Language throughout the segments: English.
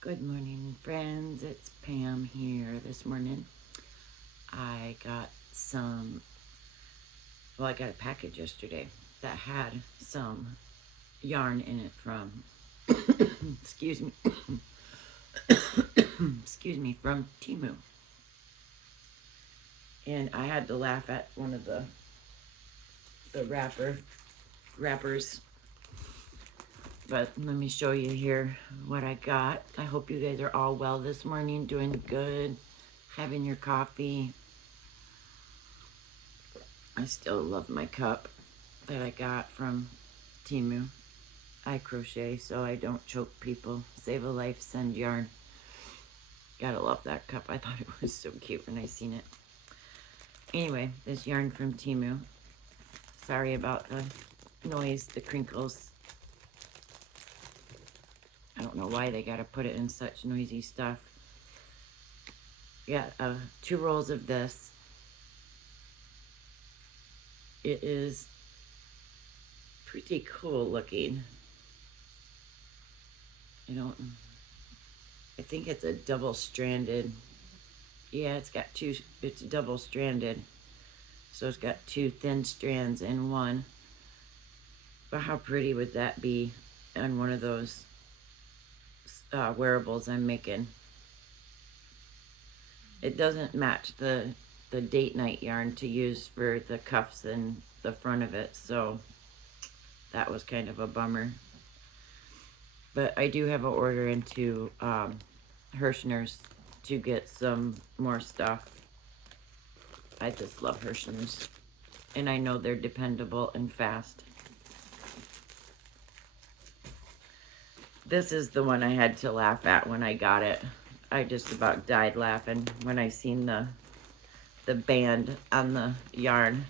Good morning, friends. It's Pam here this morning. I got I got a package yesterday that had some yarn in it from, excuse me, excuse me, from Temu. And I had to laugh at one of the wrappers. But let me show you here what I got. I hope you guys are all well this morning, doing good, having your coffee. I still love my cup that I got from Temu. I crochet so I don't choke people. Save a life, send yarn. Gotta love that cup. I thought it was so cute when I seen it. Anyway, this yarn from Temu. Sorry about the noise, the crinkles. I don't know why they gotta put it in such noisy stuff. Got 2 rolls of this. It is pretty cool looking. I think it's a double-stranded. Yeah, it's double-stranded. So it's got 2 thin strands in one. But how pretty would that be on one of those wearables I'm making? It doesn't match the date night yarn to use for the cuffs and the front of it, so that was kind of a bummer. But I do have an order into Hirschner's to get some more stuff. I just love Hirschner's, and I know they're dependable and fast. This is the one I had to laugh at when I got it. I just about died laughing when I seen the band on the yarn.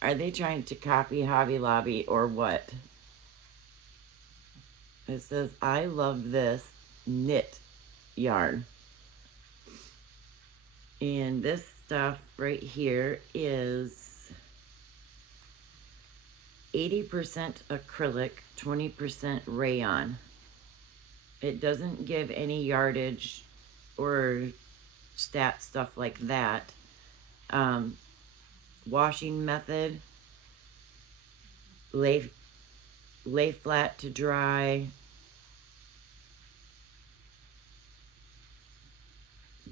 Are they trying to copy Hobby Lobby or what? It says, I love this knit yarn. And this stuff right here is 80% acrylic, 20% rayon. It doesn't give any yardage or stat stuff like that. Washing method, lay flat to dry.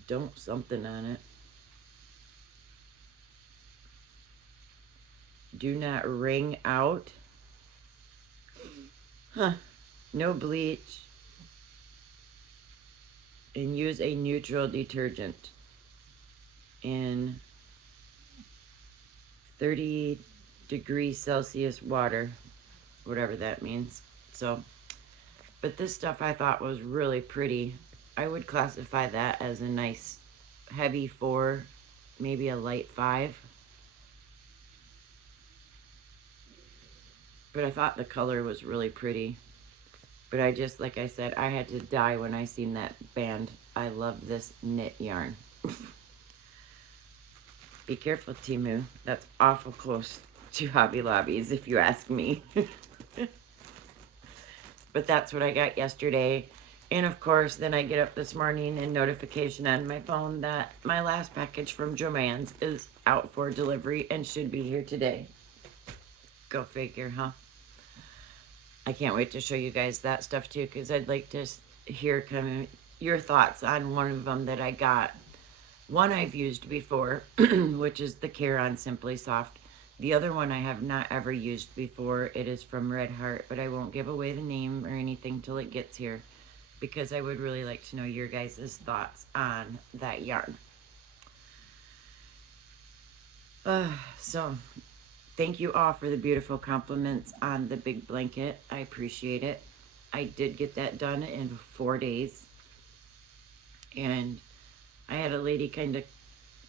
Don't something on it. Do not wring out. No bleach. And use a neutral detergent in 30 degrees Celsius water, whatever that means. So, but this stuff I thought was really pretty. I would classify that as a nice heavy 4, maybe a light 5. But I thought the color was really pretty. But I just, like I said, I had to die when I seen that band. I love this knit yarn. Be careful, Temu. That's awful close to Hobby Lobby's, if you ask me. But that's what I got yesterday. And of course, then I get up this morning and notification on my phone that my last package from Joann's is out for delivery and should be here today. Go figure, huh? I can't wait to show you guys that stuff too, because I'd like to hear kind of your thoughts on one of them that I got. One I've used before, which is the Care on Simply Soft. The other one I have not ever used before. It is from Red Heart, but I won't give away the name or anything till it gets here, because I would really like to know your guys' thoughts on that yarn. So, thank you all for the beautiful compliments on the big blanket. I appreciate it. I did get that done in 4 days. And I had a lady kind of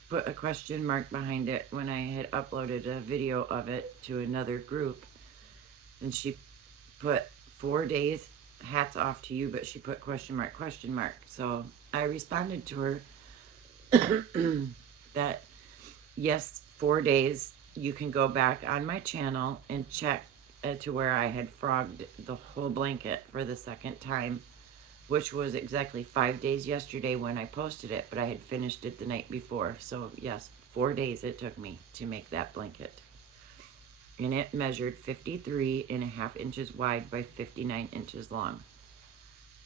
put a question mark behind it when I had uploaded a video of it to another group. And she put 4 days, hats off to you, but she put question mark, question mark. So I responded to her that yes, 4 days you can go back on my channel and check to where I had frogged the whole blanket for the second time, which was exactly 5 days yesterday when I posted it, but I had finished it the night before. So yes, 4 days it took me to make that blanket. And it measured 53.5 inches wide by 59 inches long.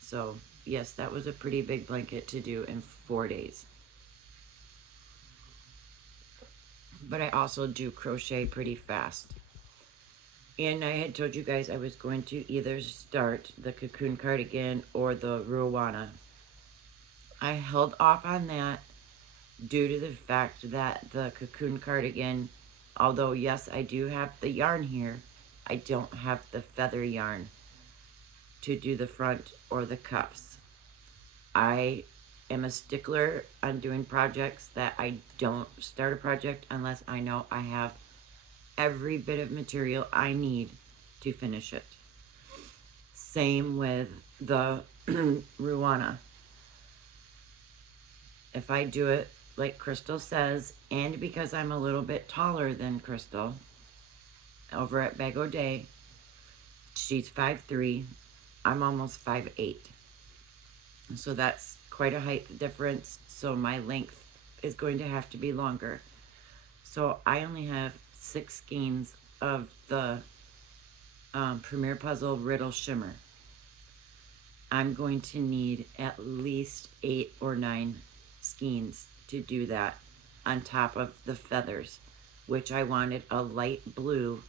So yes, that was a pretty big blanket to do in 4 days. But I also do crochet pretty fast. And I had told you guys I was going to either start the cocoon cardigan or the Ruana. I held off on that due to the fact that the cocoon cardigan, although yes, I do have the yarn here, I don't have the feather yarn to do the front or the cuffs. I am a stickler on doing projects that I don't start a project unless I know I have every bit of material I need to finish it. Same with the Ruana. If I do it like Crystal says, and because I'm a little bit taller than Crystal over at Bag O' Day, she's 5'3", I'm almost 5'8". So that's quite a height difference. So my length is going to have to be longer. So I only have 6 skeins of the Premier Puzzle Riddle Shimmer. I'm going to need at least 8 or 9 skeins to do that on top of the feathers, which I wanted a light blue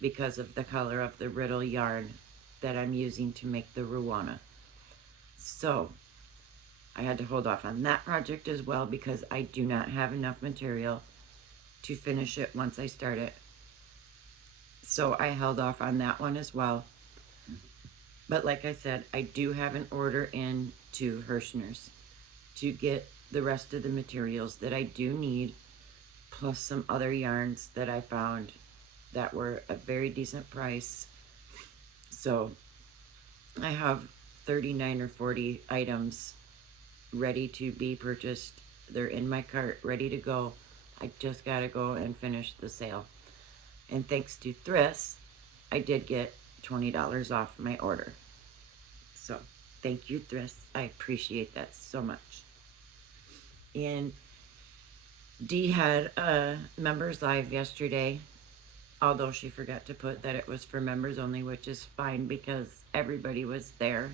because of the color of the Riddle yarn that I'm using to make the Ruana. So I had to hold off on that project as well because I do not have enough material to finish it once I start it. So I held off on that one as well. But like I said, I do have an order in to Hirschner's to get the rest of the materials that I do need, plus some other yarns that I found that were a very decent price. So I have 39 or 40 items ready to be purchased. They're in my cart, ready to go. I just gotta go and finish the sale. And thanks to Thriss, I did get $20 off my order. So thank you, Thriss. I appreciate that so much. And Dee had a members live yesterday, although she forgot to put that it was for members only, which is fine because everybody was there.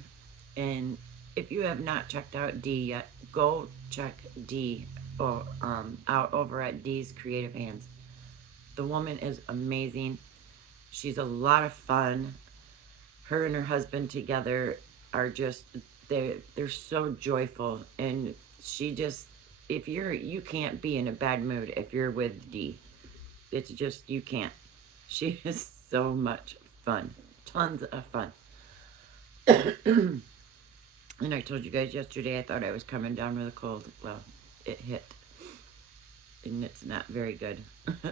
And if you have not checked out Dee yet, go check Dee out over at Dee's Creative Hands. The woman is amazing. She's a lot of fun. Her and her husband together are just, they're so joyful. And she just, you can't be in a bad mood if you're with Dee. It's just, you can't. She is so much fun. Tons of fun. And I told you guys yesterday I thought I was coming down with a cold. Well, it hit. And it's not very good.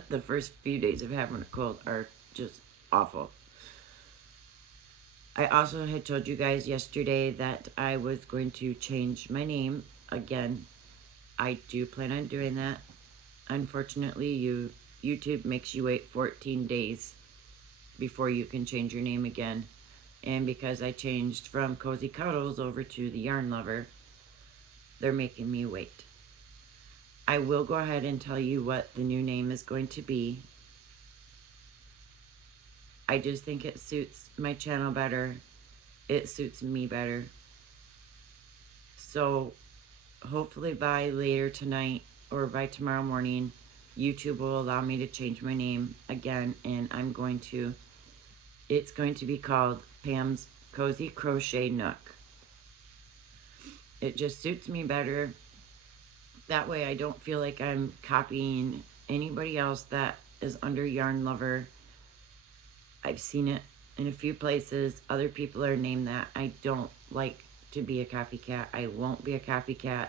The first few days of having a cold are just awful. I also had told you guys yesterday that I was going to change my name again. I do plan on doing that. Unfortunately, YouTube makes you wait 14 days before you can change your name again. And because I changed from Cozy Cuddles over to the Yarn Lover, they're making me wait. I will go ahead and tell you what the new name is going to be. I just think it suits my channel better. It suits me better. So hopefully by later tonight or by tomorrow morning, YouTube will allow me to change my name again, and it's going to be called PAM'S Cozy Crochet Nook. It just suits me better. That way I don't feel like I'm copying anybody else that is under Yarn Lover. I've seen it in a few places. Other people are named that. I don't like to be a copycat. I won't be a copycat.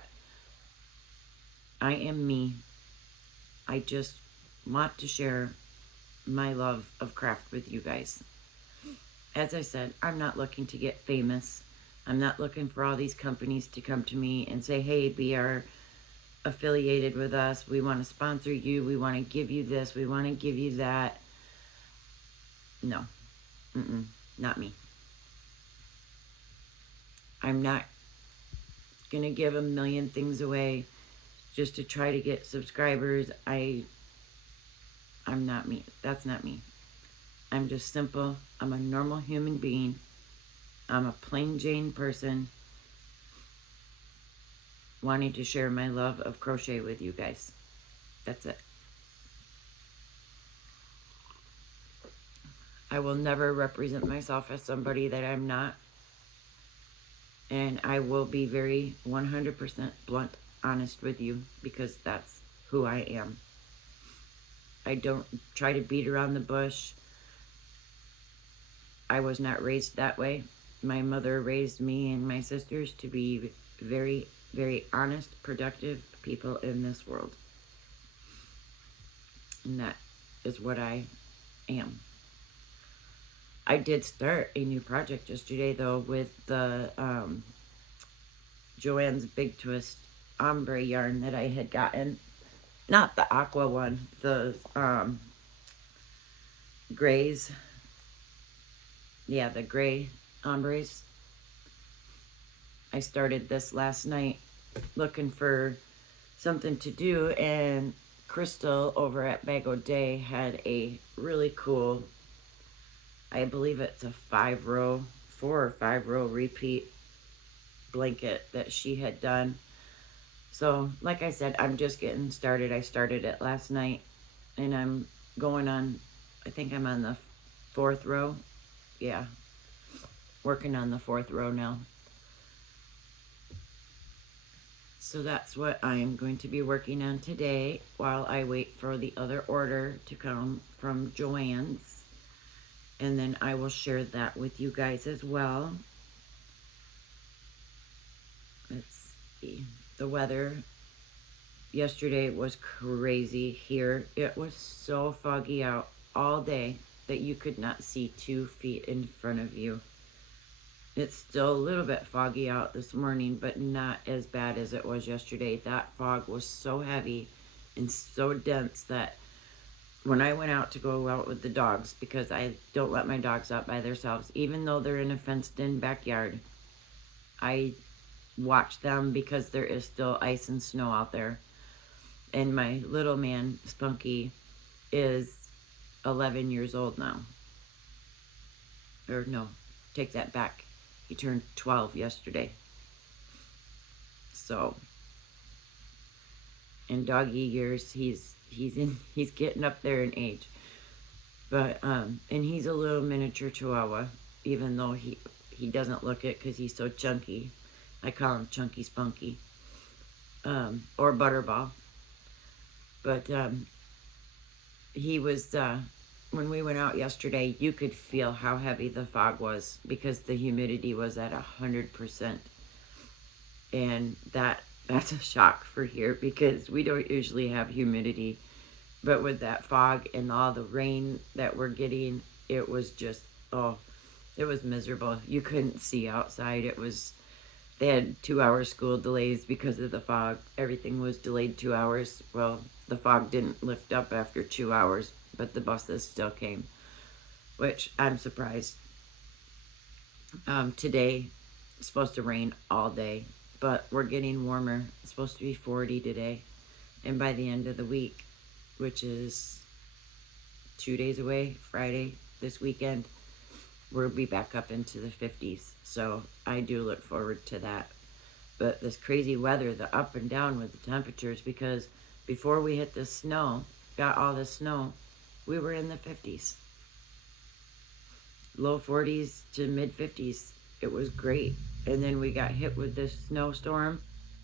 I am me. I just want to share my love of craft with you guys. As I said, I'm not looking to get famous. I'm not looking for all these companies to come to me and say, hey, be our affiliated with us. We want to sponsor you. We want to give you this. We want to give you that. No. Not me. I'm not going to give a million things away just to try to get subscribers. I'm not me. That's not me. I'm just simple. I'm a normal human being. I'm a plain Jane person wanting to share my love of crochet with you guys. That's it. I will never represent myself as somebody that I'm not. And I will be very 100% blunt, honest with you, because that's who I am. I don't try to beat around the bush. I was not raised that way. My mother raised me and my sisters to be very, very honest, productive people in this world. And that is what I am. I did start a new project yesterday, though, with the Joann's Big Twist ombre yarn that I had gotten. Not the aqua one, the grays. Yeah, the gray ombres. I started this last night looking for something to do, and Crystal over at Bag O' Day had a really cool, I believe it's a 4 or 5 row repeat blanket that she had done. So like I said, I'm just getting started. I started it last night and I'm going on, I think I'm on the 4th row. Yeah, working on the 4th row now. So that's what I am going to be working on today while I wait for the other order to come from Joann's. And then I will share that with you guys as well. Let's see. The weather yesterday was crazy here. It was so foggy out all day that you could not see 2 feet in front of you. It's still a little bit foggy out this morning, but not as bad as it was yesterday. That fog was so heavy and so dense that when I went out to go out with the dogs, because I don't let my dogs out by themselves, even though they're in a fenced-in backyard, I watch them because there is still ice and snow out there. And my little man, Spunky, is 11 years old now. Or no, take that back. He turned 12 yesterday. So, in doggy years, he's getting up there in age. But and he's a little miniature Chihuahua, even though he doesn't look it because he's so chunky. I call him Chunky Spunky, or Butterball. But he was when we went out yesterday, you could feel how heavy the fog was because the humidity was at 100%, and that's a shock for here because we don't usually have humidity. But with that fog and all the rain that we're getting, it was just, oh, it was miserable. You couldn't see outside. They had 2-hour school delays because of the fog. Everything was delayed 2 hours. Well, the fog didn't lift up after 2 hours, but the buses still came, which I'm surprised. Today, it's supposed to rain all day, but we're getting warmer. It's supposed to be 40 today. And by the end of the week, which is 2 days away, Friday, this weekend, we'll be back up into the 50s. So I do look forward to that. But this crazy weather, the up and down with the temperatures, because before we hit the snow, got all the snow, we were in the 50s. Low 40s to mid 50s. It was great. And then we got hit with this snowstorm.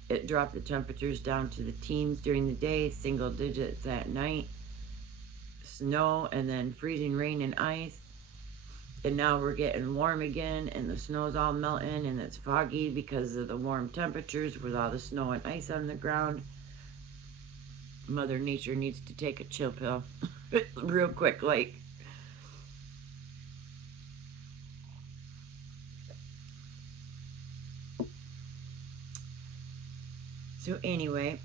It dropped the temperatures down to the teens during the day, single digits at night. Snow and then freezing rain and ice. And now we're getting warm again and the snow's all melting and it's foggy because of the warm temperatures with all the snow and ice on the ground. Mother Nature needs to take a chill pill real quick, like. So anyway,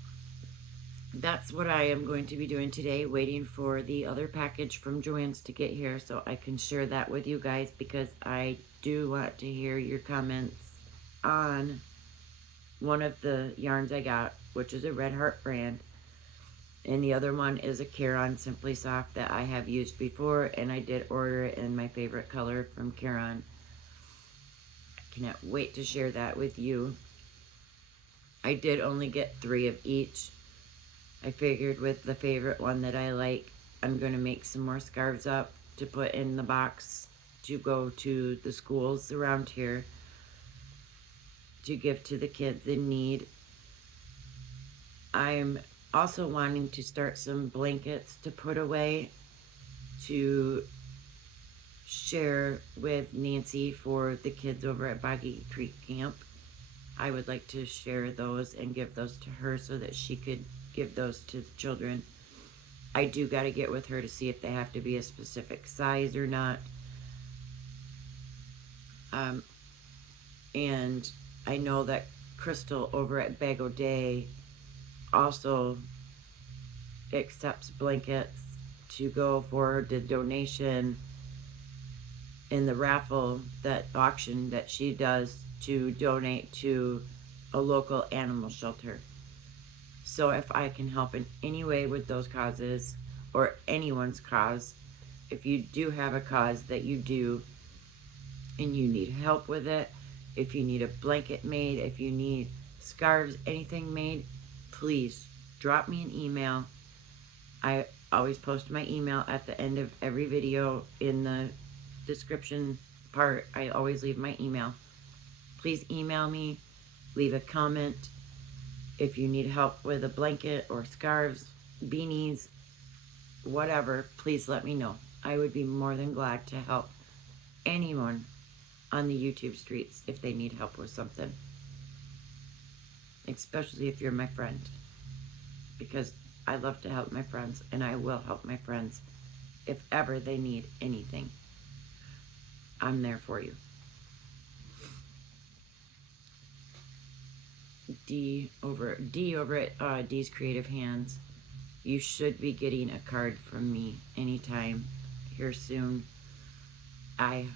that's what I am going to be doing today, waiting for the other package from Joann's to get here so I can share that with you guys, because I do want to hear your comments on one of the yarns I got, which is a Red Heart brand, and the other one is a Caron Simply Soft that I have used before, and I did order it in my favorite color from Caron. I cannot wait to share that with you. I did only get 3 of each. I figured with the favorite one that I like, I'm going to make some more scarves up to put in the box to go to the schools around here to give to the kids in need. I'm also wanting to start some blankets to put away to share with Nancy for the kids over at Boggy Creek Camp. I would like to share those and give those to her so that she could give those to the children. I do got to get with her to see if they have to be a specific size or not. And I know that Crystal over at Bag O' Day also accepts blankets to go for the donation in the raffle, that auction that she does to donate to a local animal shelter. So if I can help in any way with those causes, or anyone's cause, if you do have a cause that you do and you need help with it, if you need a blanket made, if you need scarves, anything made, please drop me an email. I always post my email at the end of every video. In the description part, I always leave my email. Please email me, leave a comment. If you need help with a blanket or scarves, beanies, whatever, please let me know. I would be more than glad to help anyone on the YouTube streets if they need help with something. Especially if you're my friend. Because I love to help my friends, and I will help my friends if ever they need anything. I'm there for you. D over at D's Creative Hands. You should be getting a card from me anytime here soon. I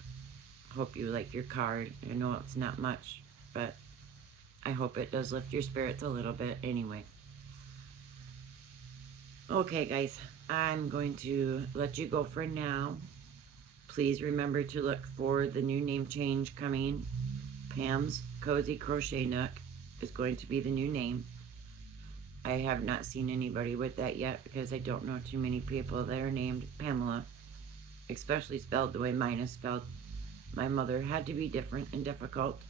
hope you like your card. I know it's not much, but I hope it does lift your spirits a little bit anyway. Okay, guys, I'm going to let you go for now. Please remember to look for the new name change coming. Pam's Cozy Crochet Nook is going to be the new name. I have not seen anybody with that yet because I don't know too many people that are named Pamela, especially spelled the way mine is spelled. My mother had to be different and difficult.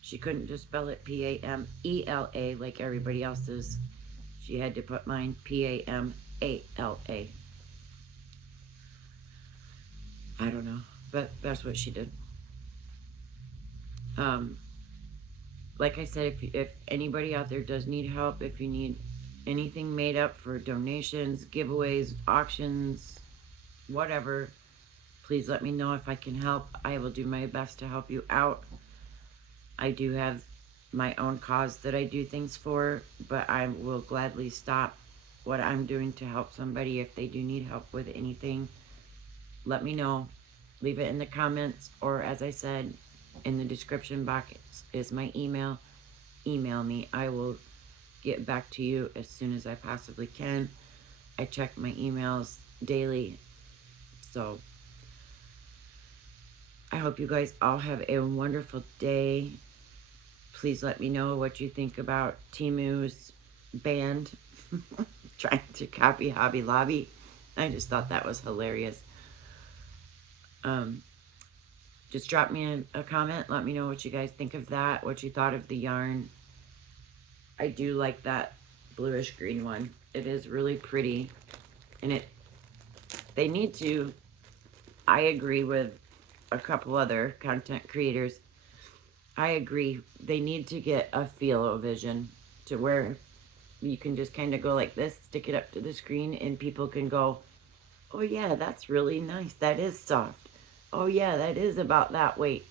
She couldn't just spell it P-A-M-E-L-A like everybody else's. She had to put mine P-A-M-A-L-A. I don't know, but that's what she did. Like I said, if anybody out there does need help, if you need anything made up for donations, giveaways, auctions, whatever, please let me know if I can help. I will do my best to help you out. I do have my own cause that I do things for, but I will gladly stop what I'm doing to help somebody. If they do need help with anything, let me know. Leave it in the comments, or as I said, in the description box is my email. Email me. I will get back to you as soon as I possibly can. I check my emails daily. So I hope you guys all have a wonderful day. Please let me know what you think about Temu's band trying to copy Hobby Lobby. I just thought that was hilarious. Just drop me a comment. Let me know what you guys think of that, what you thought of the yarn. I do like that bluish green one. It is really pretty. And they need to, I agree with a couple other content creators. I agree. They need to get a Feel-O-Vision to where you can just kind of go like this, stick it up to the screen, and people can go, oh yeah, that's really nice. That is soft. Oh yeah, that is about that weight.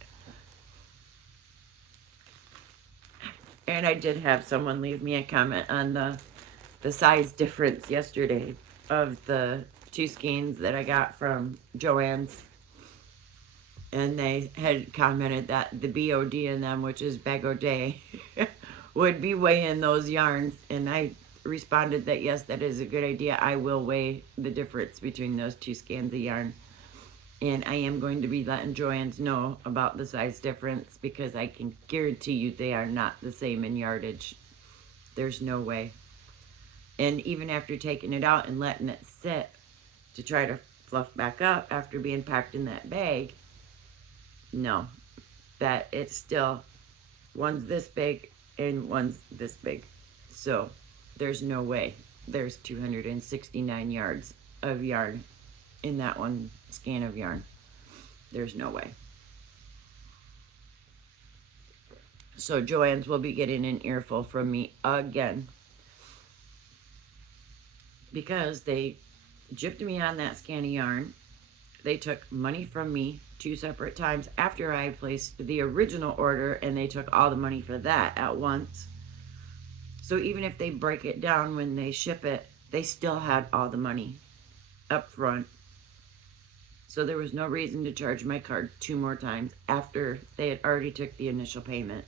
And I did have someone leave me a comment on the the size difference yesterday of the two skeins that I got from Joann's. And they had commented that the BOD in them, which is bag o' day, would be weighing those yarns. And I responded that yes, that is a good idea. I will weigh the difference between those two skeins of yarn. And I am going to be letting Joann's know about the size difference, because I can guarantee you they are not the same in yardage. There's no way. And even after taking it out and letting it sit to try to fluff back up after being packed in that bag, no, that it's still, one's this big and one's this big. So there's no way there's 269 yards of yarn in that one skein of yarn. There's no way. So Joann's will be getting an earful from me again, because they gypped me on that skein of yarn. They took money from me 2 separate times after I placed the original order, and they took all the money for that at once. So even if they break it down when they ship it, they still had all the money up front. So there was no reason to charge my card 2 more times after they had already took the initial payment.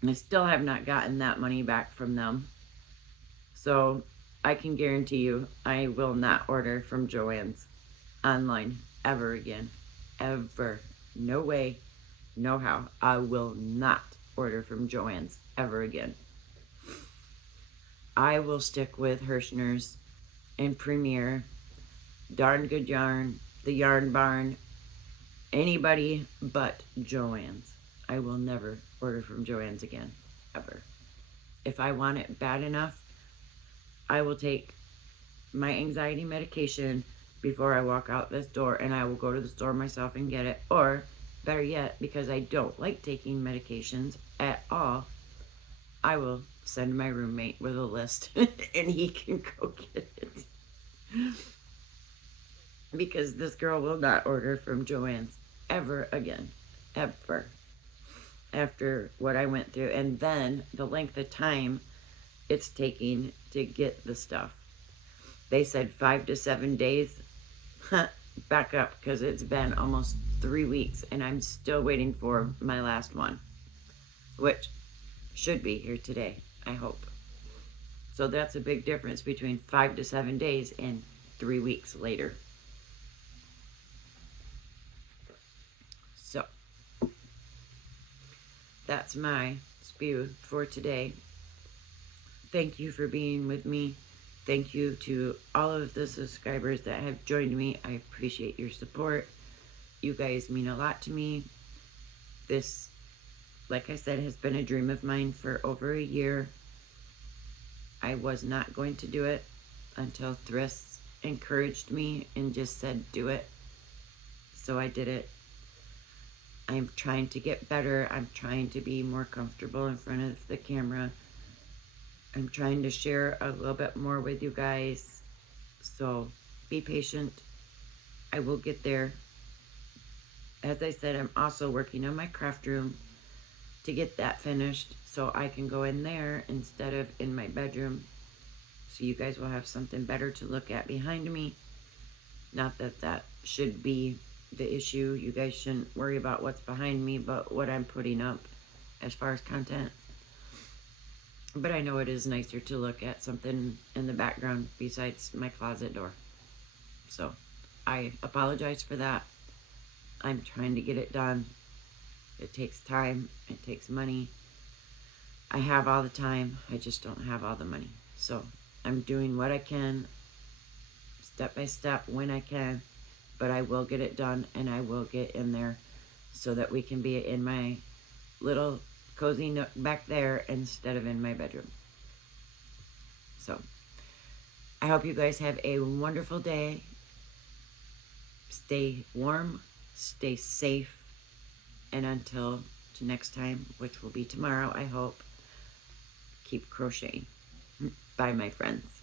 And I still have not gotten that money back from them. So I can guarantee you I will not order from Joann's online ever again. Ever. No way, no how. I will not order from Joann's ever again. I will stick with Hirschner's and Premier, Darn Good Yarn, the Yarn Barn, anybody but Joann's. I will never order from Joann's again, ever. If I want it bad enough, I will take my anxiety medication before I walk out this door, and I will go to the store myself and get it. Or, better yet, because I don't like taking medications at all, I will send my roommate with a list and he can go get it. Because this girl will not order from Joann's ever again. Ever. After what I went through, and then the length of time it's taking to get the stuff. They said 5 to 7 days. Back up, because it's been almost 3 weeks and I'm still waiting for my last one, which should be here today, I hope. So that's a big difference between 5 to 7 days and 3 weeks later. So that's my spew for today. Thank you for being with me. Thank you to all of the subscribers that have joined me. I appreciate your support. You guys mean a lot to me. This, like I said, has been a dream of mine for over a year. I was not going to do it until Thriss encouraged me and just said, do it. So I did it. I'm trying to get better. I'm trying to be more comfortable in front of the camera. I'm trying to share a little bit more with you guys. So be patient. I will get there. As I said, I'm also working on my craft room to get that finished so I can go in there instead of in my bedroom. So you guys will have something better to look at behind me. Not that that should be the issue. You guys shouldn't worry about what's behind me, but what I'm putting up as far as content. But I know it is nicer to look at something in the background besides my closet door. So I apologize for that. I'm trying to get it done. It takes time. It takes money. I have all the time. I just don't have all the money. So I'm doing what I can, step by step, when I can. But I will get it done, and I will get in there so that we can be in my little cozy nook back there instead of in my bedroom. So I hope you guys have a wonderful day. Stay warm, stay safe, and until next time, which will be tomorrow, I hope, keep crocheting. Bye, my friends.